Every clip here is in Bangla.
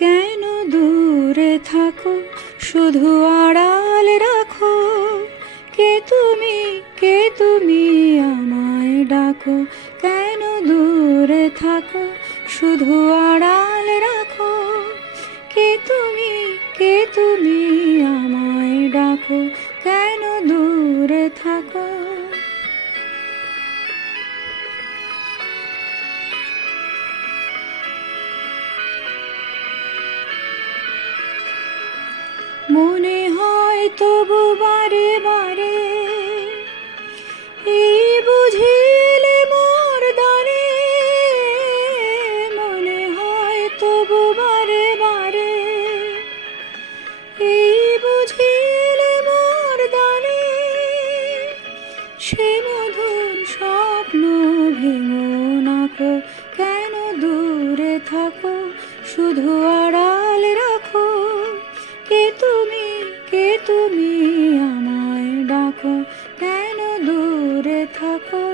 কেন দূরে থাকো, শুধু আড়াল রাখো। কে তুমি আমায় ডাকো। কেন দূরে থাকো, শুধু আড়াল রাখো। কে তুমি আমায় ডাকো। কেন দূরে থাকো। মনে হয় তবু বারে বারে, এই বুঝিলে মোর দারে। মনে হয় তবু বারে বারে, এই বুঝিলে মোর দারে। সে মধুর স্বপ্ন ভেঙো নাকো। কেন দূরে থাকো, শুধু আড়াল রাখো। কে তুমি আমায় ডাকো। কেন দূরে থাকো।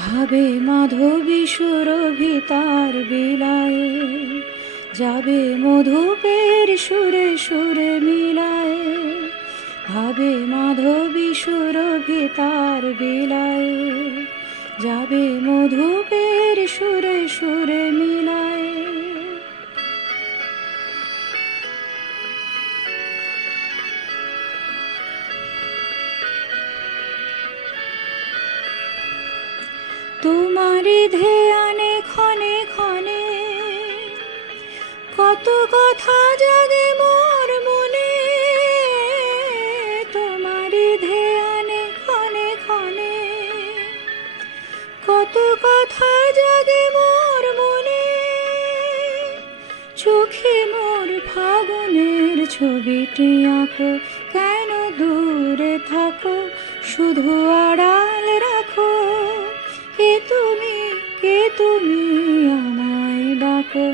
ভাবে মাধবী সুরভি তার বিলায়ে, যাবে মধুপের সুরে সুরে মিলায়ে। ভাবে মাধবী সুরভি তার বিলায়ে, যাবে মধুপের সুরে সুরে মিলায়ে। তোমারি ধ্যানে ক্ষণে ক্ষণে, কত কথা জাগে মোর মনে। তোমারি ধ্যানে ক্ষণে ক্ষণে, কত কথা জাগে মোর মনে। চোখে মোর ফাগুনের ছবিটি আঁকো। কেন দূরে থাকো, শুধু আড়াল রাখো। কে তুমি আমায় ডাকো।